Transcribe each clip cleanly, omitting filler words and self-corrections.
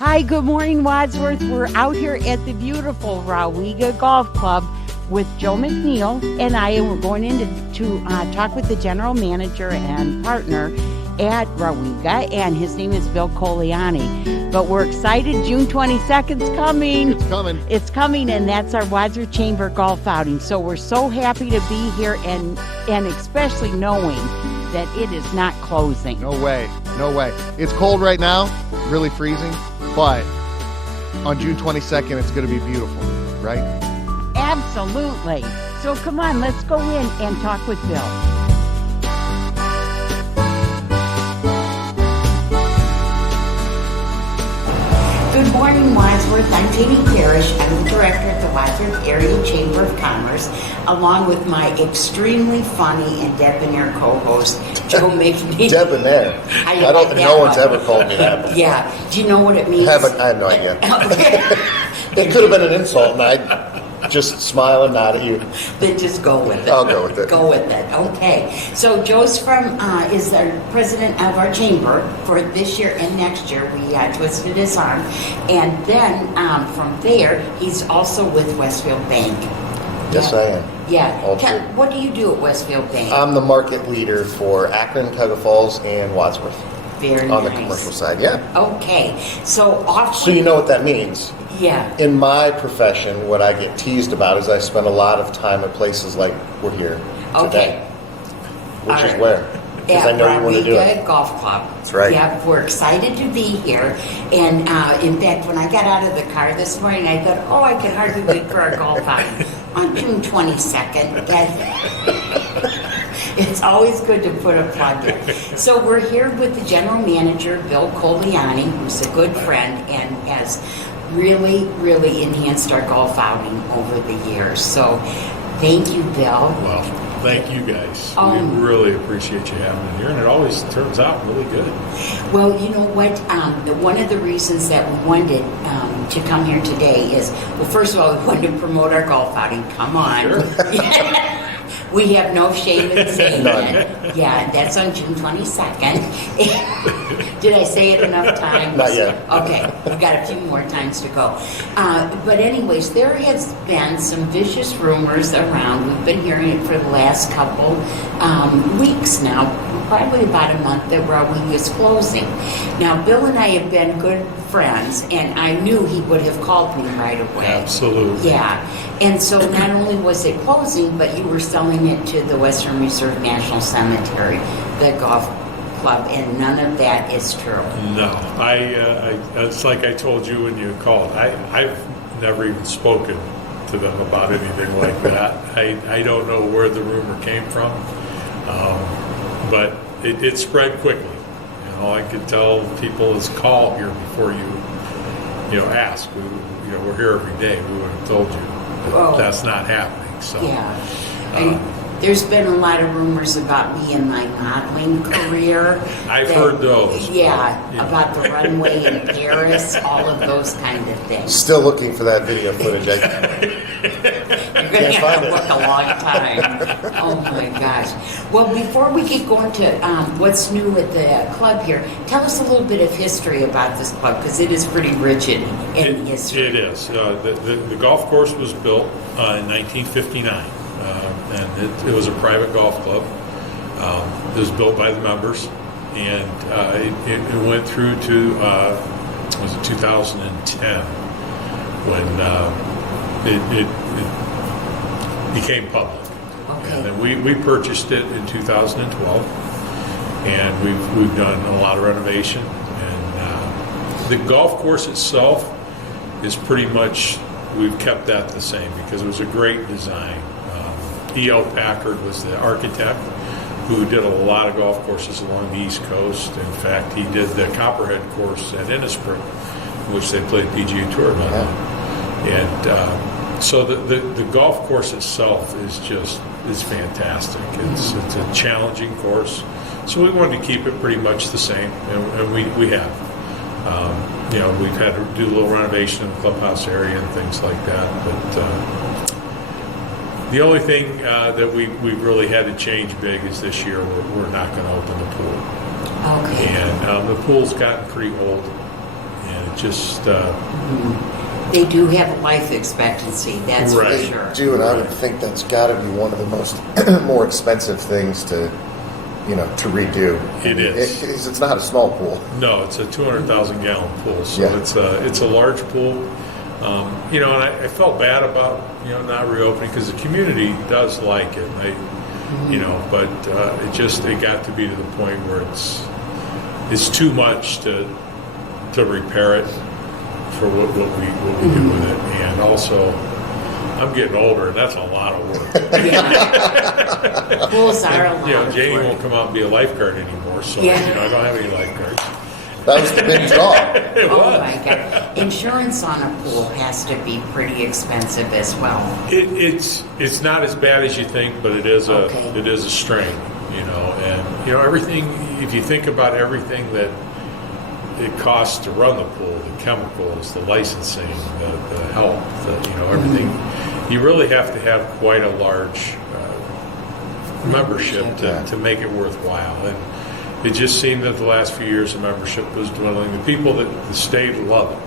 Hi, good morning, Wadsworth. We're out here at the beautiful Rawiga Golf Club with Joe McNeil and I, and we're going in to talk with the general manager and partner at Rawiga, and his name is Bill Coliani. But we're excited. June 22nd is coming. It's coming. It's coming, and that's our Wadsworth Chamber golf outing. So we're so happy to be here, and especially knowing that it is not closing. No way. No way. It's cold right now, really freezing, but on June 22nd, it's going to be beautiful, right? Absolutely. So come on, let's go in and talk with Bill. Good morning, Wadsworth. I'm Jamie Parrish. I'm the director at the Wadsworth Area Chamber of Commerce, along with my extremely funny and debonair co-host, Joe McNeil. Debonair. I don't. No one's ever called me that before. Yeah. Do you know what it means? I have no idea. It could have been an insult, and I'd just smile and nod at you. Then just go with it. I'll go with it. Go with it. Okay. So Joe's is the president of our chamber for this year and next year. We twisted his arm, and then from there, he's also with Westfield Bank. Yes, I am. Yeah. What do you do at Westfield Bank? I'm the market leader for Akron, Cuyahoga Falls, and Wadsworth. Very on nice. The commercial side, yeah. Okay. So So you know what that means. Yeah. In my profession, what I get teased about is I spend a lot of time at places like we're here today. Which is where? Because I know you want to do it. Golf Club. That's right. Yeah, we're excited to be here. And in fact, when I got out of the car this morning, I thought, oh, I can hardly wait for our golf outing on June 22nd. It's always good to put a plug in. So we're here with the general manager, Bill Coliani, who's a good friend and has really, really enhanced our golf outing over the years. So thank you, Bill. Well, thank you guys. We really appreciate you having me here, and it always turns out really good. Well, you know what? One of the reasons that we wanted to come here today is, well, first of all, we wanted to promote our golf outing. Come on. Sure. We have no shame in saying None. it. Yeah, that's on June 22nd. Did I say it enough times? Not yet. Okay, we've got a few more times to go. But anyways, there has been some vicious rumors around. We've been hearing it for the last couple weeks now, probably about a month, that Rawiga is closing. Now, Bill and I have been good friends, and I knew he would have called me right away. Absolutely. Yeah. And so not only was it closing, but you were selling it to the Western Reserve National Cemetery, the golf club, and none of that is true. No. It's like I told you when you called. I've never even spoken to them about anything like that. I don't know where the rumor came from, but it spread quickly. All I could tell people is call here before you ask. We're here every day. We would have told you. That's not happening. So yeah, there's been a lot of rumors about me and my modeling career. I've heard those. Yeah, about the runway in Paris, all of those kind of things. Still looking for that video footage. You're going to have to look a long time. Oh my gosh. Well, before we get going to what's new at the club here, tell us a little bit of history about this club, because it is pretty rich in history. It is. The golf course was built in 1959, and it was a private golf club. It was built by the members, and it went through to, was it 2010, when it became public. Okay. And then we purchased it in 2012, and we've done a lot of renovation. And the golf course itself is pretty much, we've kept that the same because it was a great design. E.L. Packard was the architect who did a lot of golf courses along the East Coast. In fact, he did the Copperhead course at Innisbrook, which they played PGA Tour on. And so the golf course itself is fantastic. It's a challenging course. So we wanted to keep it pretty much the same, and we have. We've had to do a little renovation in the clubhouse area and things like that, but the only thing that we really had to change big is this year we're not going to open the pool. Okay. And the pool's gotten pretty old, and it just They do have a life expectancy, that's Right. for They sure. do, and I would think that's got to be one of the most more expensive things to redo. It is. It's not a small pool. no, it's a 200,000 gallon pool, so Yeah. it's a large pool. And I felt bad about not reopening because the community does like it. But it got to be to the point where it's too much to repair it for what we do with it, and also I'm getting older, and that's a lot of work. Yeah. Pools are a lot of Janie work. won't come out and be a lifeguard anymore, so Yeah. I don't have any lifeguards. That was the big draw. It Oh was. my God. Insurance on a pool has to be pretty expensive as well. It's not as bad as you think, but it is Okay. a strain, and everything. If you think about everything that it costs to run the pool, the chemicals, the licensing, the help, everything, you really have to have quite a large membership to make it worthwhile. And it just seemed that the last few years the membership was dwindling. The people that stayed love it.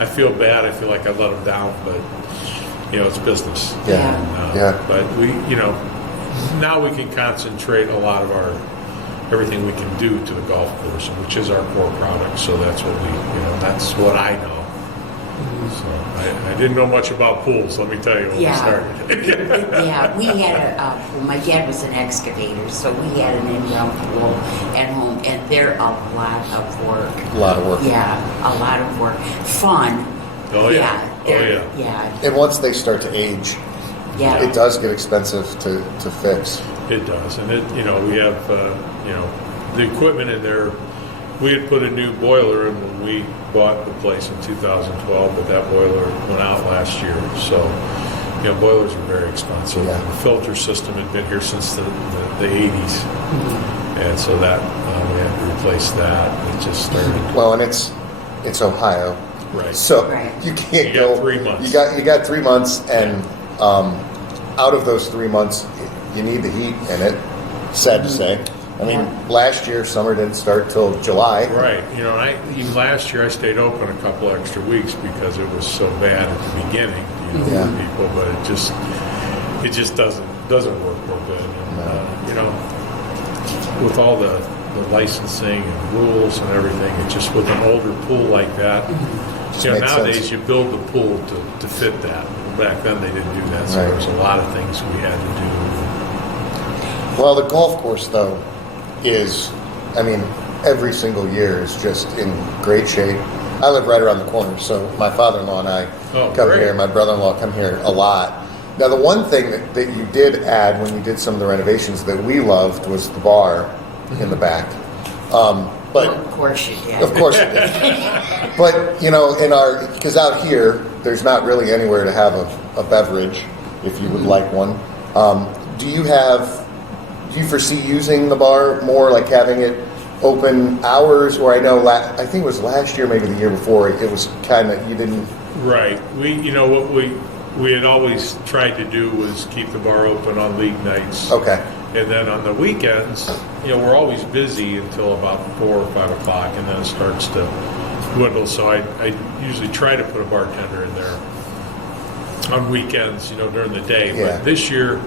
I feel bad. I feel like I let them down, but it's business. Yeah. And, Yeah. But we, now we can concentrate a lot of everything we can do to the golf course, which is our core product. So that's what that's what I know. So I didn't know much about pools, let me tell you, when we started. Yeah, we had a pool. My dad was an excavator, so we had an in-ground pool at home, and they're a lot of work. A lot of work. Yeah, a lot of work. Fun. Oh, yeah. they're- Oh, Yeah, And once they start to age, yeah. it does get expensive to fix. It does, and we have the equipment in there. We had put a new boiler in when we bought the place in 2012, but that boiler went out last year. So, boilers are very expensive. Yeah. The filter system had been here since the 80s, and so that we had to replace that. It just started. Well, and it's Ohio, Right. so Right. you can't You go. got 3 months. You got 3 months, and out of those 3 months, you need the heat in it. Sad to say. I mean, last year summer didn't start till July. Right. Even last year I stayed open a couple extra weeks because it was so bad at the beginning, Yeah. for people. But it just doesn't work real good. And, with all the licensing and rules and everything, it just with an older pool like that. Makes Nowadays sense. you build the pool to fit that. Back then they didn't do that, so Right. there was a lot of things we had to do. Well, the golf course, though, is, every single year is just in great shape. I live right around the corner, so my father-in-law and I come great. here. My brother-in-law come here a lot. Now, the one thing that you did add when you did some of the renovations that we loved was the bar in the back. But Of course you did. of course it did. But, because out here, there's not really anywhere to have a beverage, if you would like one. Do you foresee using the bar more, like having it open hours? Or I know, I think it was last year, maybe the year before, it was kind of, you didn't. Right. What we had always tried to do was keep the bar open on league nights. Okay. And then on the weekends, we're always busy until about 4 or 5 o'clock, and then it starts to dwindle. So I usually try to put a bartender in there on weekends, during the day. Yeah. But this year,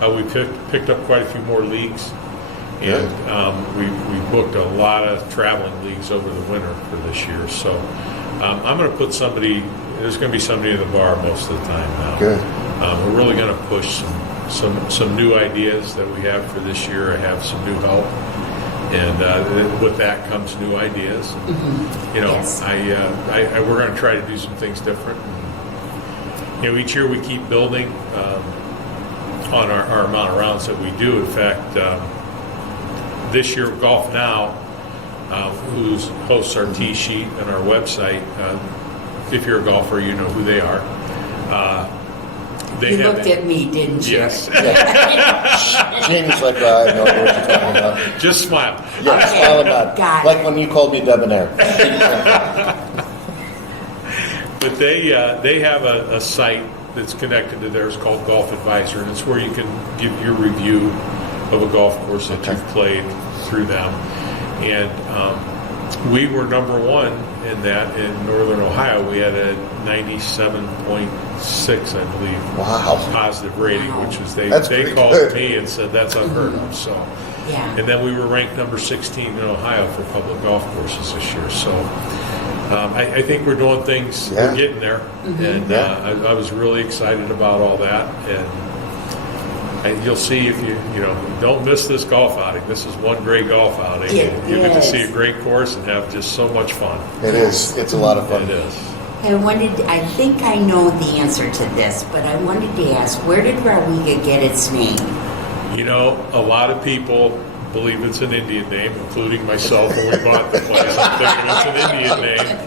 we picked up quite a few more leagues, and we booked a lot of traveling leagues over the winter for this year. So I'm going to put somebody. There's going to be somebody in the bar most of the time now. Good. We're really going to push some new ideas that we have for this year. I have some new help, and with that comes new ideas. Yes. We're going to try to do some things different. And, each year we keep building on our amount of rounds that we do. In fact, this year Golf Now, who hosts our tee sheet and our website, if you're a golfer, you know who they are. You looked at me, didn't you? Yes. Jamie's like, I have no idea what you're talking about. Just smile. Yeah, Okay. smile about it. Got Like it. when you called me debonair. But they have a site that's connected to theirs called Golf Advisor, and it's where you can give your review of a golf course that you've played through them. And we were number one in that in Northern Ohio. We had a 97.6, I believe, Wow. positive rating, which was they That's pretty called good. me and said that's unheard of. So, Yeah. and then we were ranked number 16 in Ohio for public golf courses this year. So, I think we're doing things. Yeah. We're getting there, and I was really excited about all that. And you'll see if you don't miss this golf outing. This is one great golf outing. It You get to is. see a great course and have just so much fun. It is. It's a lot of fun. It is. I think I know the answer to this, but I wanted to ask, where did Rawiga get its name? A lot of people believe it's an Indian name, including myself when we bought the place. I'm thinking it's an Indian name.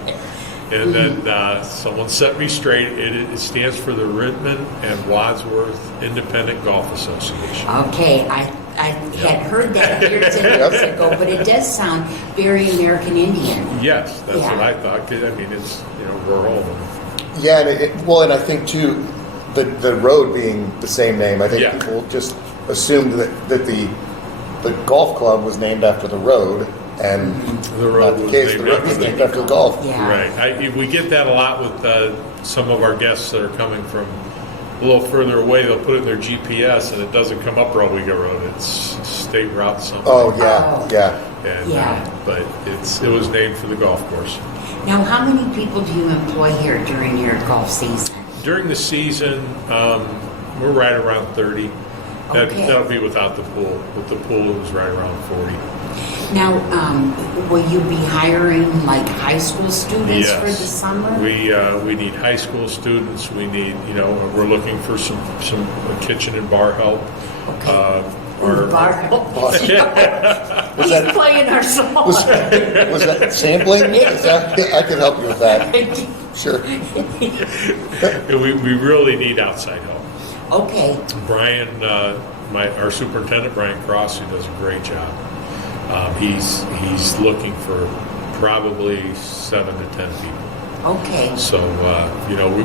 And then someone set me straight. It stands for the Richmond and Wadsworth Independent Golf Association. Okay, I had heard that years and years ago, but it does sound very American Indian. Yes, that's Yeah. what I thought. 'Cause, I mean, it's rural. Yeah, and I think too, the road being the same name, I think Yeah. people just assumed that the golf club was named after the road, and The road not the was case. named The road was after named after the golf. Yeah. Right. We get that a lot with some of our guests that are coming from a little further away. They'll put it in their GPS and it doesn't come up Rawiga Road. It's state route something. Oh yeah, Oh. yeah. And, Yeah. but it was named for the golf course. Now, how many people do you employ here during your golf season? During the season, we're right around 30. Okay. That'll be without the pool. With the pool, it was right around 40. Now, will you be hiring like high school students Yes. for the summer? We need high school students. We need, we're looking for some kitchen and bar help. Okay. Our- Bar- Was He's that playing our song. was that sampling? Is that, I can help you with that. Sure. we really need outside help. Okay. Brian, our superintendent, Brian Cross, who does a great job. He's looking for probably 7 to 10 people. Okay. So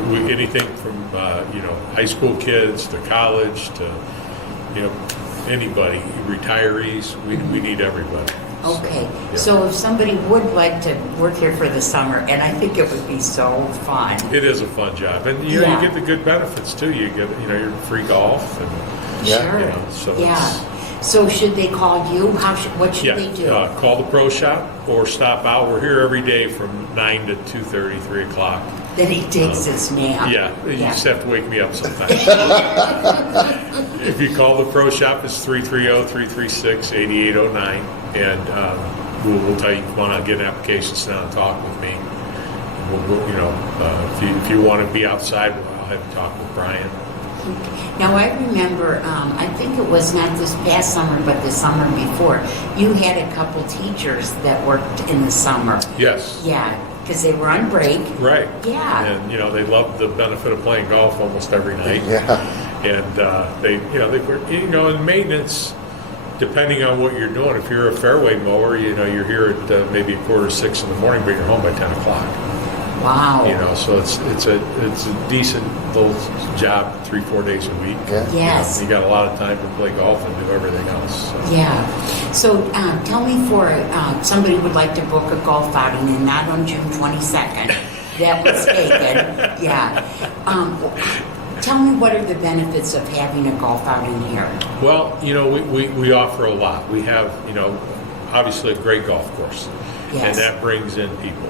we anything from high school kids to college to anybody, retirees. We need everybody. Okay. yeah. So if somebody would like to work here for the summer, and I think it would be so fun. It is a fun job, and Yeah. you get the good benefits too. You get your free golf and Yeah. Sure. so Yeah. it's- So should they call you? What should Yeah, they do? call the pro shop or stop out. We're here every day from 9 to 2:30, 3 o'clock. Then he takes his nap. Yeah, you just have to wake me up sometime. If you call the pro shop, it's 330-336-8809, and we'll tell you if you want to get an application, sit down and talk with me. If you want to be outside, I'll have to talk with Brian. Now I remember, I think it was not this past summer, but the summer before, you had a couple teachers that worked in the summer. Yes. Yeah, because they were on break. Right. Yeah. And they love the benefit of playing golf almost every night. Yeah. And they were, in maintenance, depending on what you're doing. If you're a fairway mower, you're here at maybe 5:45 in the morning, but you're home by 10 o'clock. Wow. So it's a decent little job, 3-4 days a week. Yeah. Yes. You got a lot of time to play golf and do everything else. So. Yeah. So tell me, for somebody would like to book a golf outing and not on June 22nd, that was taken. Yeah. Tell me, what are the benefits of having a golf outing here? Well, we offer a lot. We have, obviously a great golf course. Yes. And that brings in people.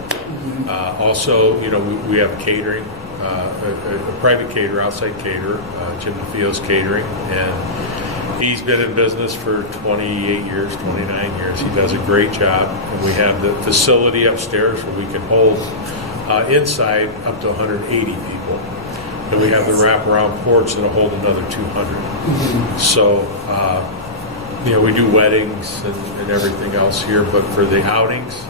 Also, we have catering, a private caterer, outside caterer, Jim DeFio's Catering, and he's been in business for 28 years, 29 years. He does a great job. And we have the facility upstairs where we can hold inside up to 180 people. And we have the wraparound porch that'll hold another 200. So, we do weddings and everything else here, but for the outings,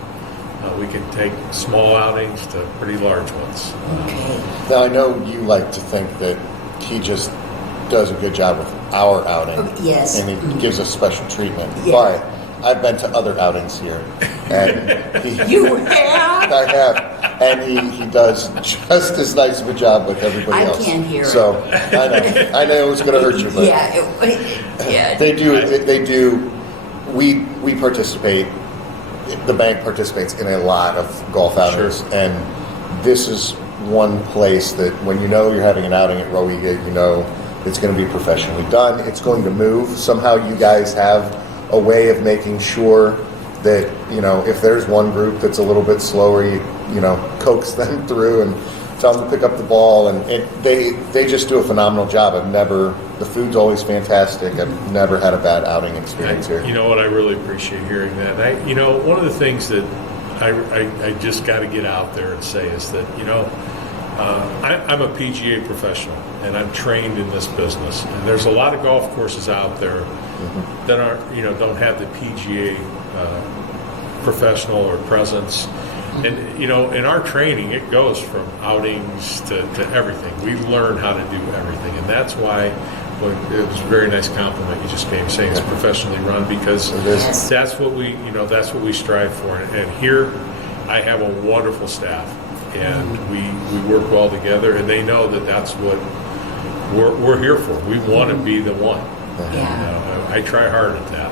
we can take small outings to pretty large ones. Okay. Now I know you like to think that he just does a good job with our outing. Yes. And he gives us special treatment. Yeah. But I've been to other outings here, and You have? I have, and he does just as nice of a job with everybody I else. can't hear it. So I know it was going to hurt you, but Yeah. they do. We participate the bank participates in a lot of golf outings, and this is one place that when you know you're having an outing at Rawiga, you know it's going to be professionally done. It's going to move. Somehow you guys have a way of making sure that, you know, if there's one group that's a little bit slower, you know, coax them through and tell them to pick up the ball, and they just do a phenomenal job. The food's always fantastic. I've never had a bad outing experience here. You know what, I really appreciate hearing that. You know, one of the things that I just got to get out there and say is that, you know, I'm a PGA professional, and I'm trained in this business. And there's a lot of golf courses out there that aren't, you know, don't have the PGA professional or presence. And, you know, in our training, it goes from outings to everything. We learn how to do everything. And that's why it was a very nice compliment you just gave, saying it's professionally run, because that's what we, you know, that's what we strive for. And here I have a wonderful staff, and we work well together, and they know that that's what we're here for. We want to be the one. And, I try hard at that.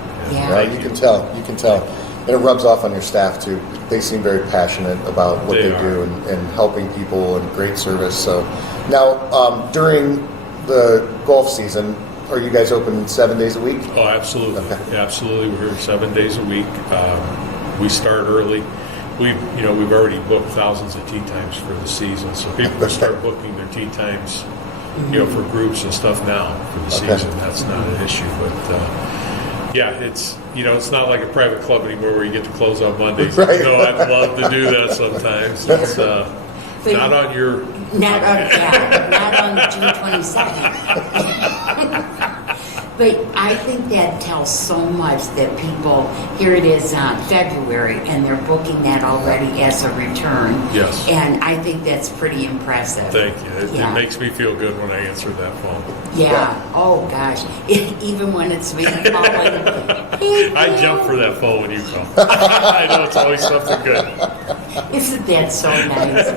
Well, you can tell. And it rubs off on your staff too. They seem very passionate about what they do and helping people, and great service. So now, during the golf season, are you guys open 7 days a week? Oh, absolutely. Okay. Absolutely. We're here 7 days a week. We start early. We've already booked thousands of tee times for the season, so people will start booking their tee times, you know, for groups and stuff now for the season. That's not an issue, but it's, you know, it's not like a private club anymore where you get to close on Mondays. Right. You know, I'd love to do that sometimes. It's not on your... Not on June 22nd. But I think that tells so much that people, here it is February, and they're booking that already as a return. Yes. And I think that's pretty impressive. Thank you. It makes me feel good when I answer that phone. Yeah. Oh, gosh. Even when it's me calling. I jump for that phone when you call. I know it's always something good. Isn't that so nice?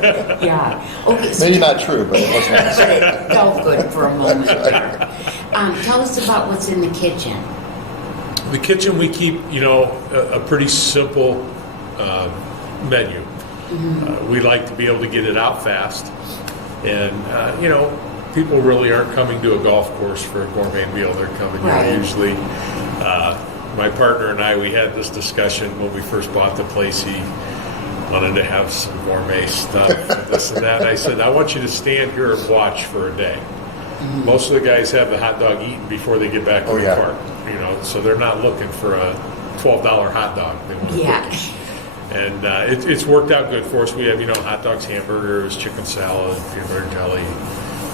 Yeah. Okay. So Maybe not true, but it was nice. but it felt good for a moment there. Tell us about what's in the kitchen. The kitchen, we keep, you know, a pretty simple menu. We like to be able to get it out fast. And, you know, people really aren't coming to a golf course for a gourmet meal. They're coming here usually. My partner and I, we had this discussion when we first bought the place. He wanted to have some gourmet stuff, this and that. And I said, I want you to stand here and watch for a day. Most of the guys have the hot dog eaten before they get back to the park, you know, so they're not looking for a $12 hot dog. They want to cook it. And it's worked out good for us. We have, you know, hot dogs, hamburgers, chicken salad, peanut butter jelly,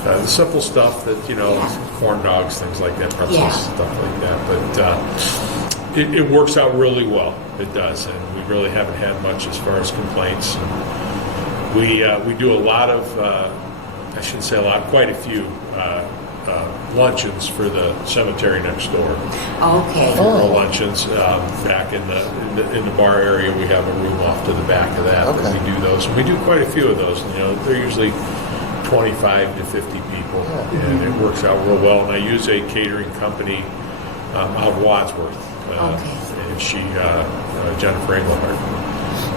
the simple stuff that, you know, corn dogs, things like that, pretzels, stuff like that. But it works out really well. It does, and we really haven't had much as far as complaints. And we do a lot of, I shouldn't say a lot, quite a few luncheons for the cemetery next door. Okay. Luncheons back in the bar area. We have a room off to the back of that. Okay. We do those, and we do quite a few of those. You know, they're usually 25 to 50 people, and it works out real well. And I use a catering company out of Wadsworth. And she, Jennifer Engelhardt,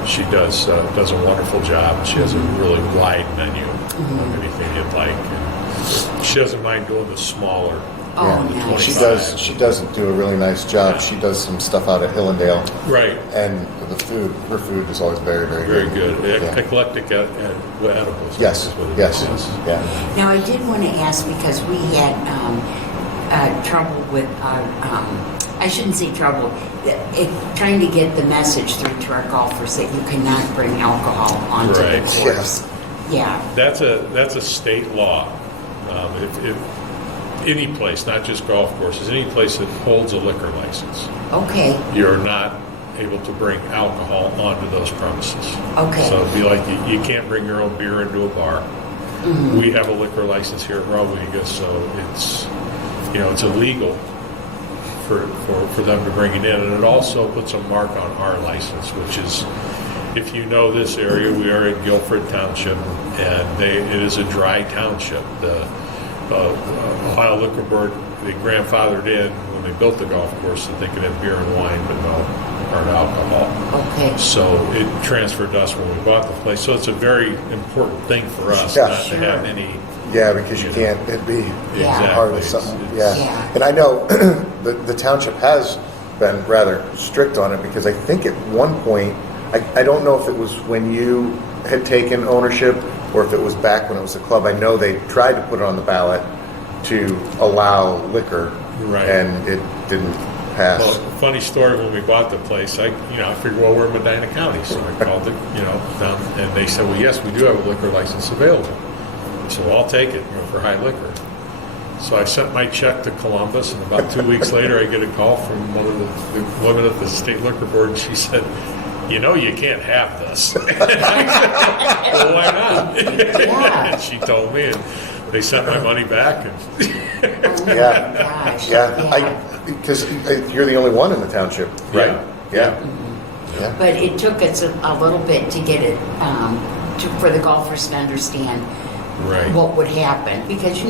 she does a wonderful job. She has a really wide menu of anything you'd like. And she doesn't mind doing the smaller. Nice. She does do a really nice job. She does some stuff out at Hillendale. Right. And her food is always very, very good. Very good. Eclectic edibles. Yes. Yes. Yeah. Now, I did want to ask, because we had trouble with our, I shouldn't say trouble, trying to get the message through to our golfers that you cannot bring alcohol onto the course. Yeah. That's a state law. If any place, not just golf courses, any place that holds a liquor license, you're not able to bring alcohol onto those premises. Okay. So it'd be like you can't bring your own beer into a bar. We have a liquor license here at Rawiga, so it's illegal for them to bring it in, and it also puts a mark on our license, which is, if you know this area, we are in Guilford Township, and it is a dry township. The Ohio Liquor Board, they grandfathered in when they built the golf course that they could have beer and wine, but no hard alcohol. Okay. So it transferred to us when we bought the place. So it's a very important thing for us Yeah. not to have any. Yeah, because you can't, it'd be Yeah. hard with Exactly. something, It's- yeah. Yeah. And I know the township has been rather strict on it, because I think at one point, I don't know if it was when you had taken ownership or if it was back when it was a club. I know they tried to put it on the ballot to allow liquor, Right. and it didn't pass. Well, funny story, when we bought the place, I figured, well, we're in Medina County, so I called it, them, and they said, well, yes, we do have a liquor license available. I said, well, I'll take it, for high liquor. So I sent my check to Columbus, and about 2 weeks later, I get a call from one of the women at the state liquor board, and she said, you can't have this. I said, well, why not? Yeah. And she told me, and they sent my money back, and Oh, Yeah. my gosh. Yeah, because you're the only one in the township, right? Yeah. Yeah. But it took us a little bit to get it, for the golfers to understand right. what would happen. Because,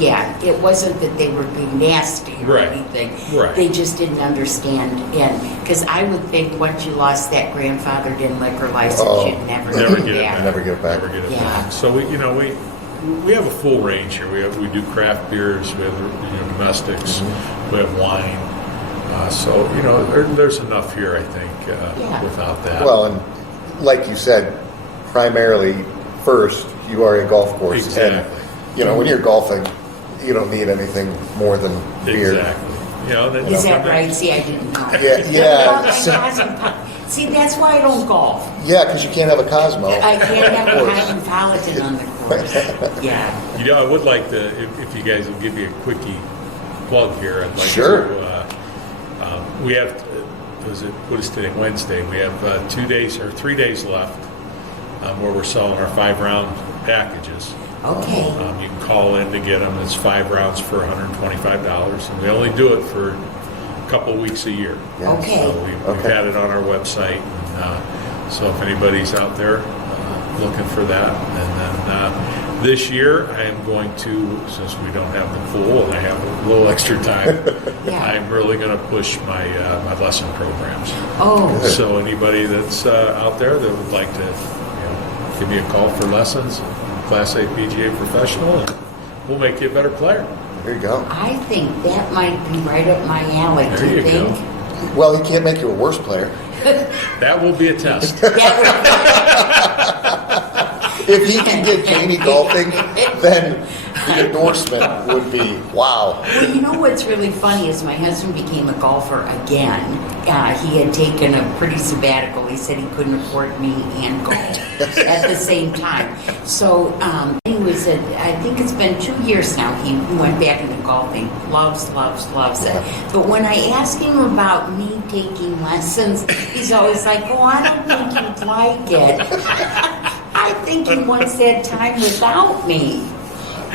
Yeah. it wasn't that they were being nasty or Right. anything. Right. They just didn't understand. And because I would think once you lost that grandfathered in liquor license, Oh, you'd never Never get get it back. back. Never get it back. Never get it Yeah. back. So we have a full range here. We do craft beers. We have domestics. Mm-hmm. We have wine. So there's enough here, I think. Yeah. Without that. Well, and like you said, primarily first, you are a golf course. Exactly. And, when you're golfing, you don't need anything more than beer. Exactly. Then Is you that come in- right? See, I didn't know. Yeah. Well, my cousin, see, that's why I don't golf. Yeah, because you can't have a Cosmo. I can't have a Of course. cosmopolitan on the course. Yeah. I would like to, if you guys will give me a quickie plug here, I'd like Sure. to. We have, what is today? Wednesday. We have 2 days or 3 days left where we're selling our 5-round packages. Okay. You can call in to get them. It's 5 rounds for $125, and we only do it for a couple weeks a year. Yeah. Okay. So we've Okay. had it on our website. And, so if anybody's out there looking for that, and then this year I am going to, since we don't have the pool and I have a little extra time, Yeah. I'm really going to push my lesson programs. Oh, So anybody that's out there that would like to, give me a call for lessons, Class A PGA professional, and we'll make you a better player. There you go. I think that might be right up my alley. There Do you you go. think? Well, he can't make you a worse player. That will be a test. If he can get Jamie golfing, then the endorsement would be, wow. Well, you know what's really funny is my husband became a golfer again. He had taken a pretty sabbatical. He said he couldn't afford me and golf at the same time. So, anyways, I think it's been 2 years now. He went back into golfing. Loves it. But when I ask him about me taking lessons, he's always like, "Oh, I don't think you'd like it." I think he wants that time without me.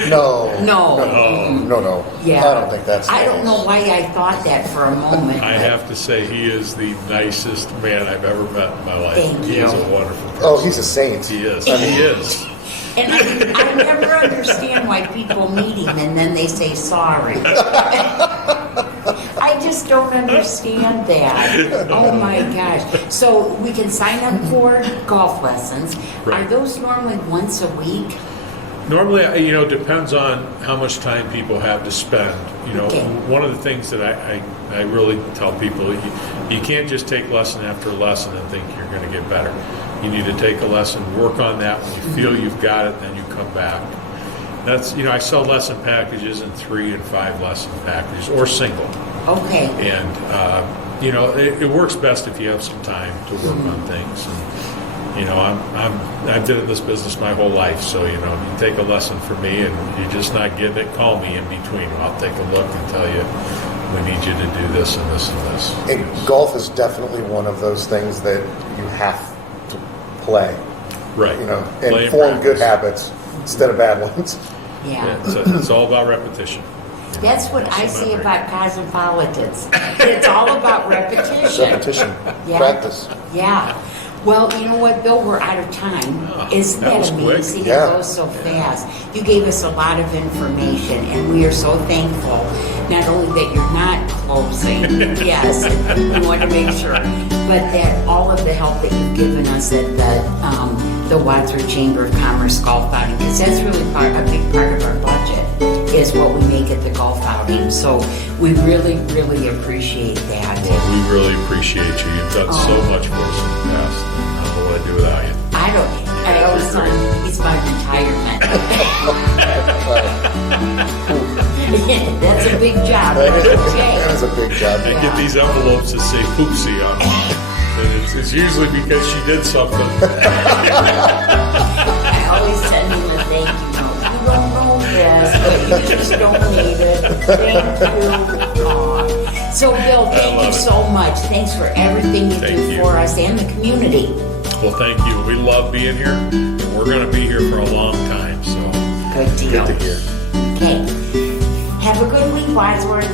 No. No. Yeah. I don't think that's the I don't case. know why I thought that for a moment. I have to say, he is the nicest man I've ever met in my life. Thank He you. is a wonderful person. Oh, he's a saint. He is. He is. And I never understand why people meet him and then they say sorry. I just don't understand that. Oh my gosh. So we can sign up for golf lessons. Right. Are those normally once a week? Normally, depends on how much time people have to spend. Okay. One of the things that I really tell people, you can't just take lesson after lesson and think you're going to get better. You need to take a lesson, work on that. When you feel you've got it, then you come back. That's, I sell lesson packages in 3 and 5 lesson packages or single. Okay. And, it works best if you have some time to work on things. And, I've been in this business my whole life, so you take a lesson from me and you're just not getting it, call me in between. I'll take a look and tell you we need you to do this and this and this. And golf is definitely one of those things that you have to play, Right. and Play and form good practice. habits instead of bad ones. Yeah. Yeah, it's all about repetition. That's what I Muscle say memory. about cosmopolitans. It's all about repetition. Repetition, Yeah. practice. Yeah. Well, you know what, Bill, we're out of time. Oh, Isn't that that was quick. amazing? Yeah. It goes so fast. You gave us a lot of information, and we are so thankful. Not only that you're not closing, yes, we want to make sure, but that all of the help that you've given us at the Wadsworth Chamber of Commerce golf outing, because that's really a big part of our budget, is what we make at the golf outing. So we really, really appreciate that. Well, we really appreciate you. You've done so much for us in the past. I don't know what I'd do without you. I always tell him he's my retirement. That's a big job. But it's okay. That is a big job. I get these envelopes that say poopsie on them. And it's usually because she did something. I always send him a thank you note. You don't know this, but you just don't need it. Thank you. Aw. So, Bill, thank you so much. Thanks for everything you Thank do you. for us and the community. Well, thank you. We love being here. And we're going to be here for a long time. So Good deal. Good to hear. Okay. Have a good week, Wadsworth.